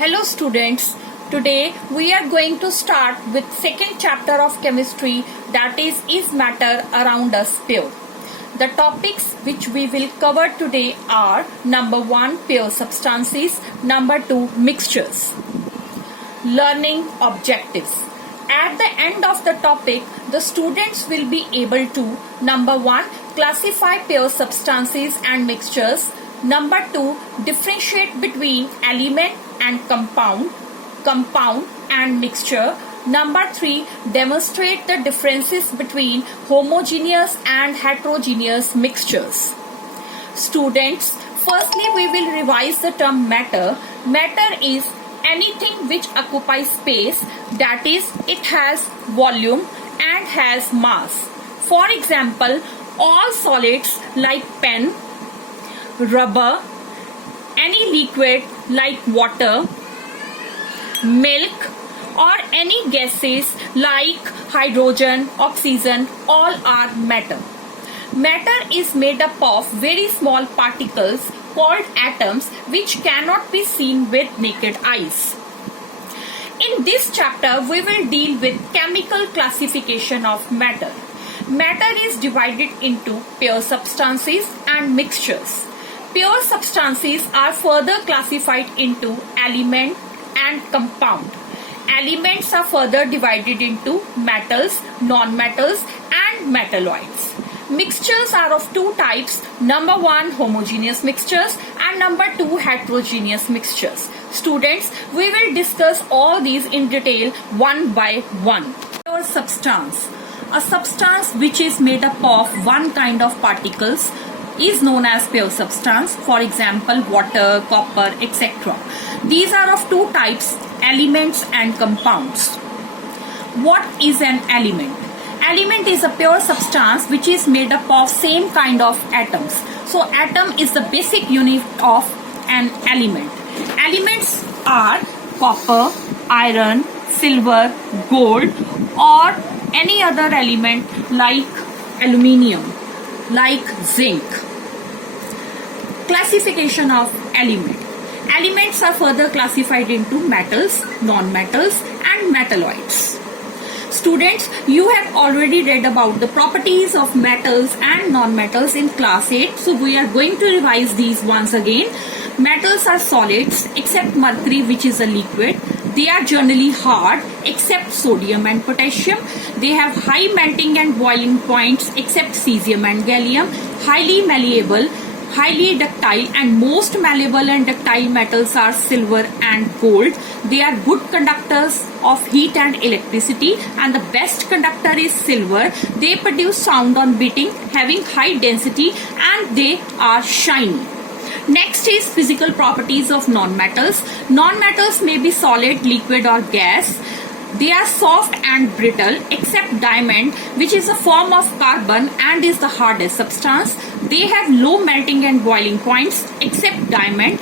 Hello students, today we are going to start with second chapter of chemistry, that is matter around us pure. The topics which we will cover today are number 1 pure substances, number 2 mixtures. Learning objectives. At the end of the topic, the students will be able to number 1 classify pure substances and mixtures, number 2 differentiate between element and compound and mixture. Number 3, demonstrate the differences between homogeneous and heterogeneous mixtures. Students, firstly we will revise the term matter. Matter is anything which occupies space, that is, it has volume and has mass. For example, all solids like pen, rubber, any liquid like water, milk, or any gases like hydrogen, oxygen, all are matter. Matter is made up of very small particles called atoms which cannot be seen with naked eyes. In this chapter, we will deal with chemical classification of matter. Matter is divided into pure substances and mixtures. Pure substances are further classified into element and compound. Elements are further divided into metals, non-metals, and metalloids. Mixtures are of two types, number 1 homogeneous mixtures and number 2 heterogeneous mixtures. Students, we will discuss all these in detail one by one. Pure substance. A substance which is made up of one kind of particles is known as pure substance. For example, water, copper, etc. These are of two types, elements and compounds. What is an element? Element is a pure substance which is made up of same kind of atoms. So atom is the basic unit of an element. Elements are copper, iron, silver, gold, or any other element like aluminium, like zinc. Classification of element. Elements are further classified into metals, non-metals, and metalloids. Students, you have already read about the properties of metals and non-metals in class 8. So we are going to revise these once again. Metals are solids except mercury, which is a liquid. They are generally hard except sodium and potassium. They have high melting and boiling points except cesium and gallium. Highly malleable, highly ductile, and most malleable and ductile metals are silver and gold. They are good conductors of heat and electricity, and the best conductor is silver. They produce sound on beating, having high density, and they are shiny. Next is physical properties of non-metals. Non-metals may be solid, liquid, or gas. They are soft and brittle except diamond, which is a form of carbon and is the hardest substance. They have low melting and boiling points except diamond.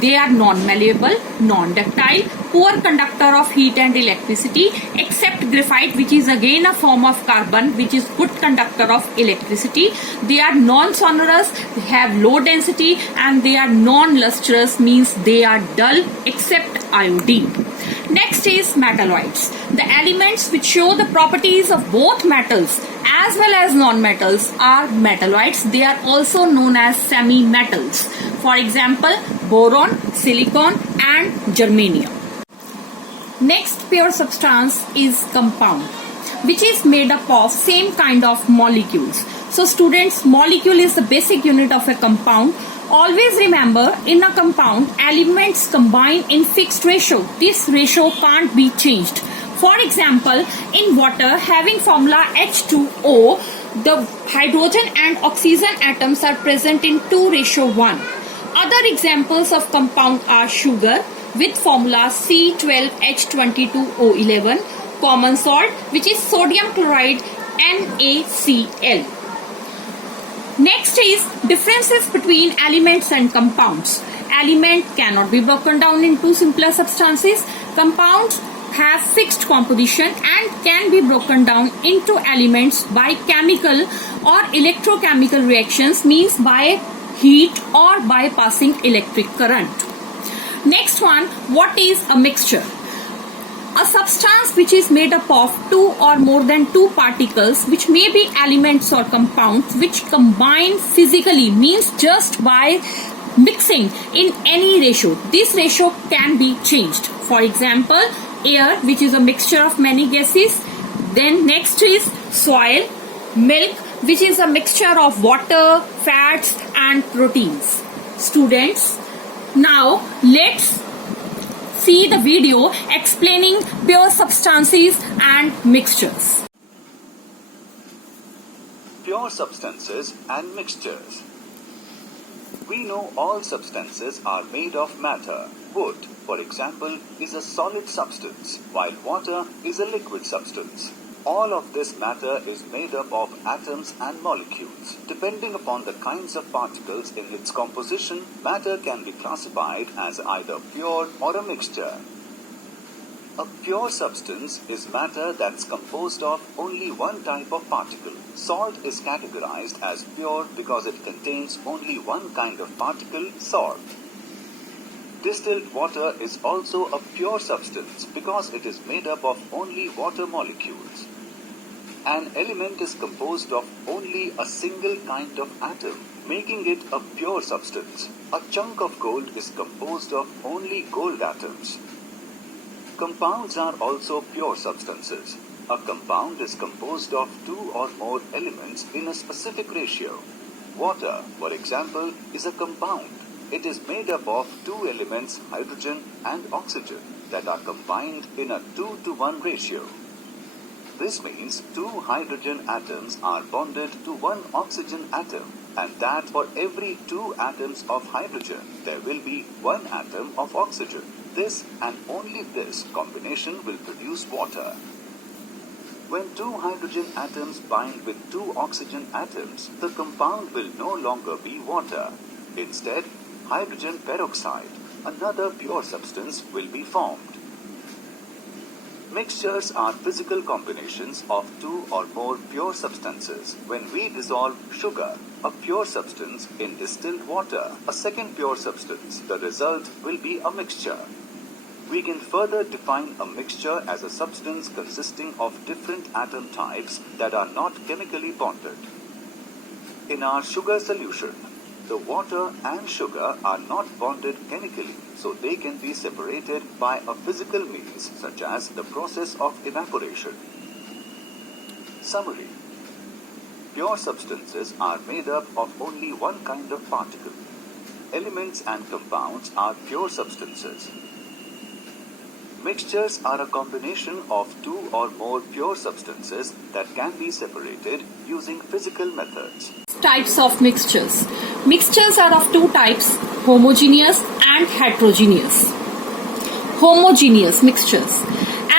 They are non-malleable, non-ductile, poor conductor of heat and electricity except graphite, which is again a form of carbon which is good conductor of electricity. They are non-sonorous, they have low density, and they are non-lustrous, means they are dull except iodine. Next is metalloids. The elements which show the properties of both metals as well as non-metals are metalloids. They are also known as semi-metals. For example, boron, silicon, and germanium. Next pure substance is compound, which is made up of same kind of molecules. So students, molecule is the basic unit of a compound. Always remember, in a compound, elements combine in fixed ratio. This ratio can't be changed. For example, in water having formula H2O, the hydrogen and oxygen atoms are present in 2:1. Other examples of compound are sugar with formula C12H22O11, common salt which is sodium chloride NaCl. Next is differences between elements and compounds. Element cannot be broken down into simpler substances. Compounds have fixed composition and can be broken down into elements by chemical or electrochemical reactions, means by heat or by passing electric current. Next one, what is a mixture? A substance which is made up of two or more than two particles, which may be elements or compounds, which combine physically, means just by mixing in any ratio. This ratio can be changed. For example, air, which is a mixture of many gases. Then next is soil, milk, which is a mixture of water, fats and proteins. Students, now let's see the video explaining pure substances and mixtures. Pure substances and mixtures. We know all substances are made of matter. Wood, for example, is a solid substance, while water is a liquid substance. All of this matter is made up of atoms and molecules. Depending upon the kinds of particles in its composition, matter can be classified as either pure or a mixture. A pure substance is matter that's composed of only one type of particle. Salt is categorized as pure because it contains only one kind of particle, salt. Distilled water is also a pure substance because it is made up of only water molecules. An element is composed of only a single kind of atom, making it a pure substance. A chunk of gold is composed of only gold atoms. Compounds are also pure substances. A compound is composed of two or more elements in a specific ratio. Water, for example, is a compound. It is made up of two elements, hydrogen and oxygen, that are combined in a 2:1 ratio. This means two hydrogen atoms are bonded to one oxygen atom, and that for every two atoms of hydrogen, there will be one atom of oxygen. This and only this combination will produce water. When two hydrogen atoms bind with two oxygen atoms, the compound will no longer be water. Instead, hydrogen peroxide, another pure substance, will be formed. Mixtures are physical combinations of two or more pure substances. When we dissolve sugar, a pure substance, in distilled water, a second pure substance, the result will be a mixture. We can further define a mixture as a substance consisting of different atom types that are not chemically bonded. In our sugar solution, the water and sugar are not bonded chemically, so they can be separated by a physical means such as the process of evaporation. Summary: pure substances are made up of only one kind of particle. Elements and compounds are pure substances. Mixtures are a combination of two or more pure substances that can be separated using physical methods. Types of mixtures. Mixtures are of two types, homogeneous and heterogeneous. Homogeneous mixtures.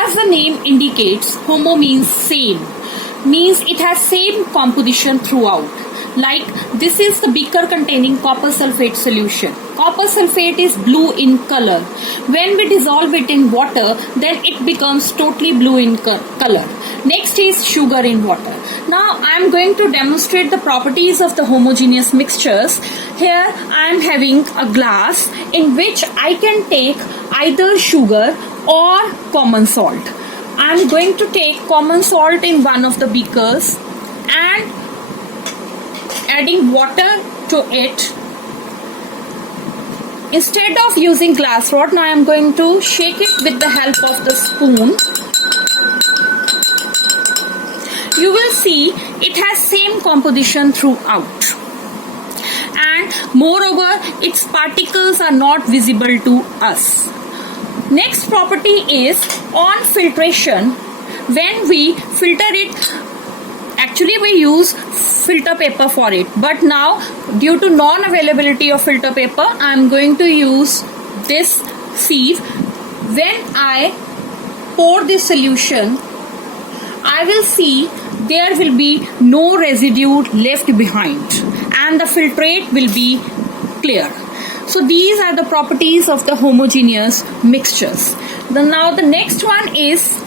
As the name indicates, homo means same, means it has same composition throughout. Like this is the beaker containing copper sulfate solution. Copper sulfate is blue in color. When we dissolve it in water, then it becomes totally blue in color. Next is sugar in water. Now I am going to demonstrate the properties of the homogeneous mixtures. Here I am having a glass in which I can take either sugar or common salt. I am going to take common salt in one of the beakers and adding water to it. Instead of using glass rod, now I am going to shake it with the help of the spoon. You will see it has same composition throughout, and moreover its particles are not visible to us. Next property is on filtration. When we filter it, actually we use filter paper for it, but now due to non-availability of filter paper, I am going to use this sieve. When I pour this solution, I will see there will be no residue left behind and the filtrate will be clear. So these are the properties of the homogeneous mixtures. Now the next one is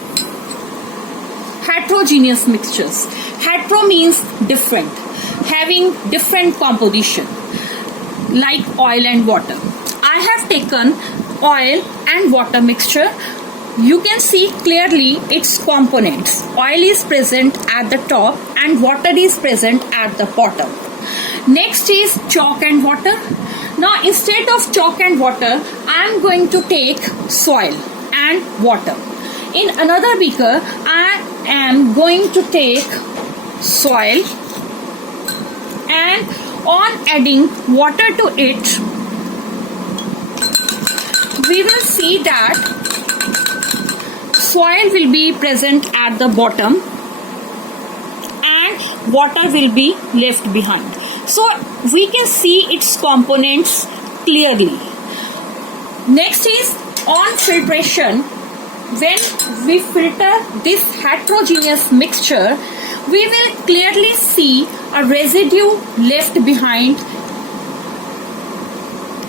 heterogeneous mixtures. Hetero means different, having different composition, like oil and water. I have taken oil and water mixture. You can see clearly its components. Oil is present at the top and water is present at the bottom. Next is chalk and water. Now instead of chalk and water, I am going to take soil and water. In another beaker, I am going to take soil, and on adding water to it, we will see that soil will be present at the bottom and water will be left behind. So we can see its components clearly. Next is on filtration. When we filter this heterogeneous mixture, we will clearly see a residue left behind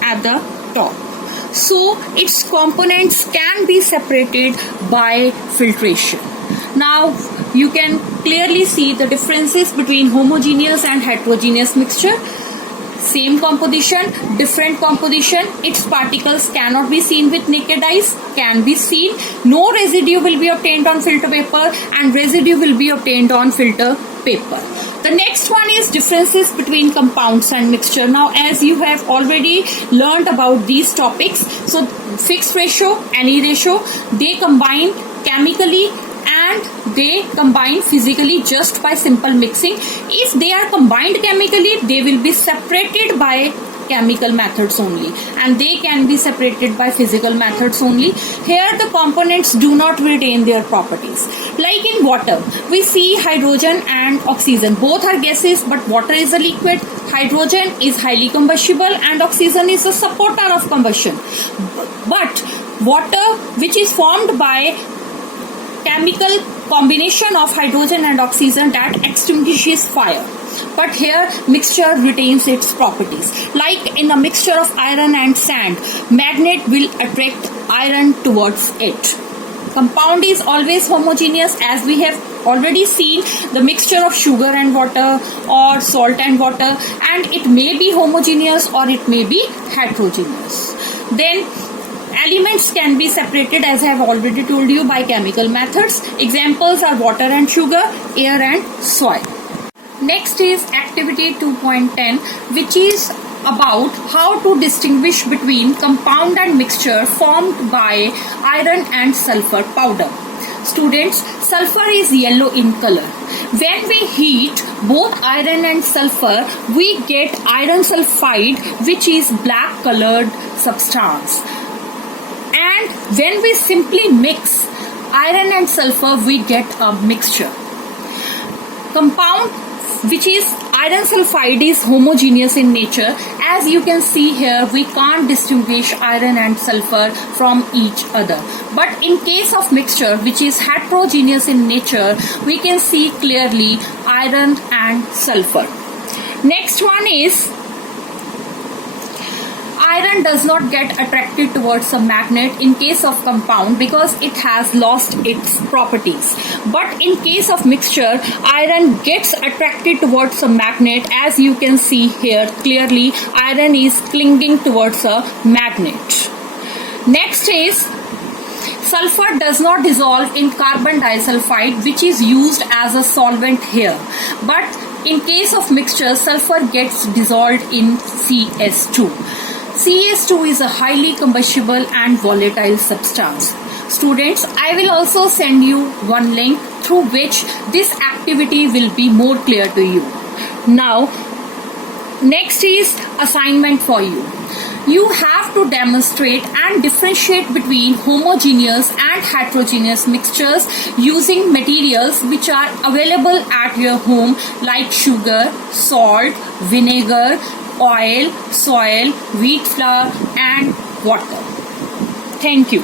at the top. So its components can be separated by filtration. Now you can clearly see the differences between homogeneous and heterogeneous mixture. Same composition, different composition. Its particles cannot be seen with naked eyes, can be seen. No residue will be obtained on filter paper and residue will be obtained on filter paper. The next one is differences between compounds and mixture. Now as you have already learned about these topics, so fixed ratio, any ratio, they combine chemically and they combine physically just by simple mixing. If they are combined chemically, they will be separated by chemical methods only, and they can be separated by physical methods only. Here the components do not retain their properties. Like in water, we see hydrogen and oxygen. Both are gases, but water is a liquid. Hydrogen is highly combustible and oxygen is a supporter of combustion. But water, which is formed by chemical combination of hydrogen and oxygen, that extinguishes fire. But here mixture retains its properties. Like in a mixture of iron and sand, magnet will attract iron towards it. Compound is always homogeneous, as we have already seen the mixture of sugar and water or salt and water, and it may be homogeneous or it may be heterogeneous. Then elements can be separated, as I have already told you, by chemical methods. Examples are water and sugar, air and soil. Next is activity 2.10, which is about how to distinguish between compound and mixture formed by iron and sulfur powder. Students, sulfur is yellow in color. When we heat both iron and sulfur, we get iron sulfide, which is black colored substance. And when we simply mix iron and sulfur, we get a mixture. Compound, which is iron sulfide, is homogeneous in nature. As you can see here, we can't distinguish iron and sulfur from each other. But in case of mixture, which is heterogeneous in nature, we can see clearly iron and sulfur. Next one is iron does not get attracted towards a magnet in case of compound because it has lost its properties. But in case of mixture, iron gets attracted towards a magnet. As you can see here clearly, iron is clinging towards a magnet. Next is sulfur does not dissolve in carbon disulfide, which is used as a solvent here. But in case of mixture, sulfur gets dissolved in CS2. CS2 is a highly combustible and volatile substance. Students, I will also send you one link through which this activity will be more clear to you. Now, next is assignment for you. You have to demonstrate and differentiate between homogeneous and heterogeneous mixtures using materials which are available at your home, like sugar, salt, vinegar, oil, soil, wheat flour and water. Thank you.